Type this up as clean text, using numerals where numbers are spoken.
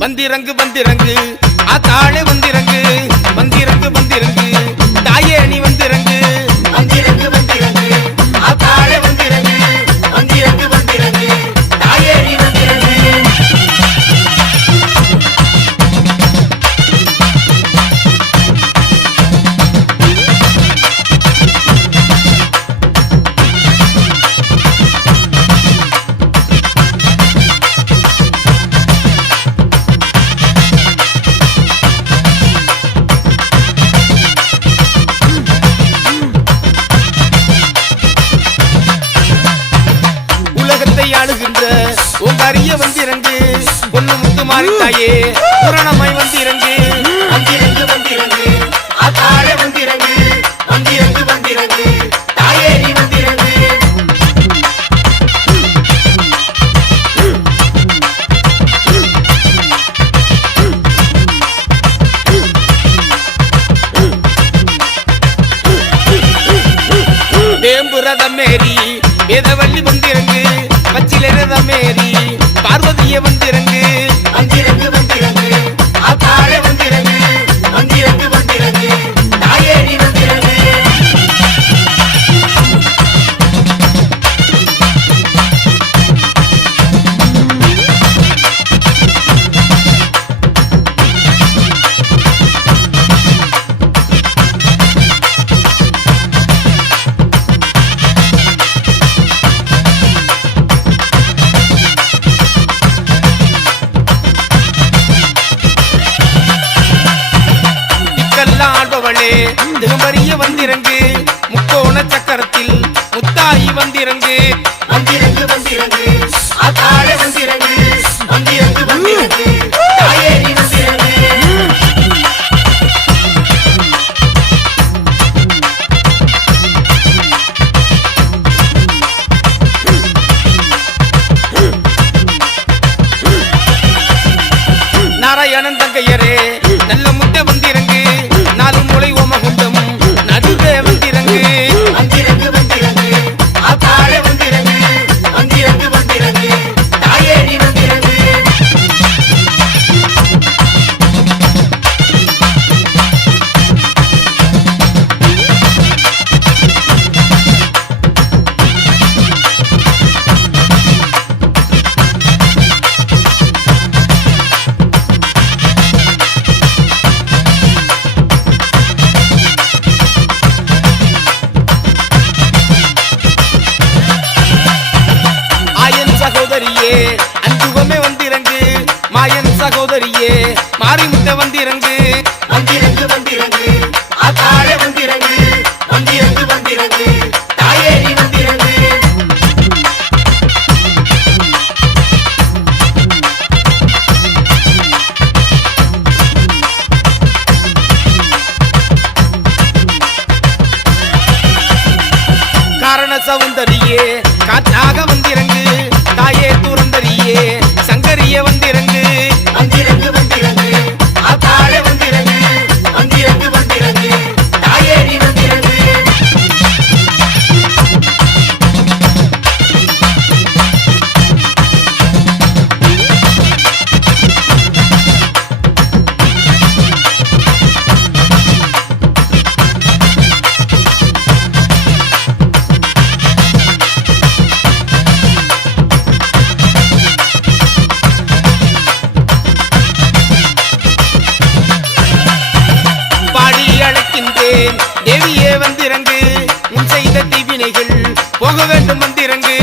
வந்திறங்கு வந்திறங்கு ஆத்தாளே வந்திறங்கு வந்திறங்கு வந்திறங்கு தாயே நீ வந்திறங்கு வந்திறங்கு வந்திறங்கு ஆத்தாளே வந்திறங்கு வந்திறங்கு வந்திறங்கு தாயே நீ வந்திறங்கு ஆளுகின்ற ஓங்காரிய வந்திறங்கு பொண்ணு முத்து மாறித்தாயே புரணமாய் வந்திறங்கு வந்திறங்கு வந்திறங்கு ஆத்தாளே வந்திறங்கு வந்திறங்கு வந்திறங்கு தாயே நீ வந்திறங்கு வேம்புரதமேரி வேதவள்ளி வந்திறங்கு பச்சிலரதமேரி பார்வதிய வந்திறங்கு வந்திறங்கு வந்திறங்கு ஆத்தாளே வந்திறங்கு வந்திறங்கு வந்திறங்கு தாயே நீ வந்திறங்கு திகம்பரிய வந்திறங்கு முக்கோண சக்கரத்தில் முத்தாயி வந்திறங்கு வந்திறங்கு வந்திறங்கு ஆத்தாளே வந்திறங்கு வந்திறங்கு வந்திறங்கு தாயே நீ வந்திறங்கு நாராயணன் தங்கையரே நல்ல முட்டை வந்திறங்கு நாலு மூளை ஓமகுண்டம் நடுவே வந்திறங்கு வந்திறங்கு வந்திறங்கு ஆத்தாளே வந்திறங்கு வந்திறங்கு வந்திறங்கு தாயே நீ வந்திறங்கு அன்புவமே வந்திறங்கு மாயன் சகோதரியே மாரிமுத்த வந்திறங்கு வந்திறங்கு வந்திறங்கு ஆத்தாளே வந்திறங்கு வந்திறங்கு வந்திறங்கு தாயே நீ வந்திறங்கு காரண சௌந்தரியே காற்றாக வந்திறங்கு தாயே துரந்தரியே சங்கரிய வந்திறங்கு வந்திறங்கு வந்திறங்கு ஆத்தாளே வந்திறங்கு வந்திறங்கு வந்திறங்கு தாயே நீ வந்திறங்கு தேவியே வந்திறங்கு முன் செய்த தீவினைகள் போக வேண்டும் வந்திறங்கு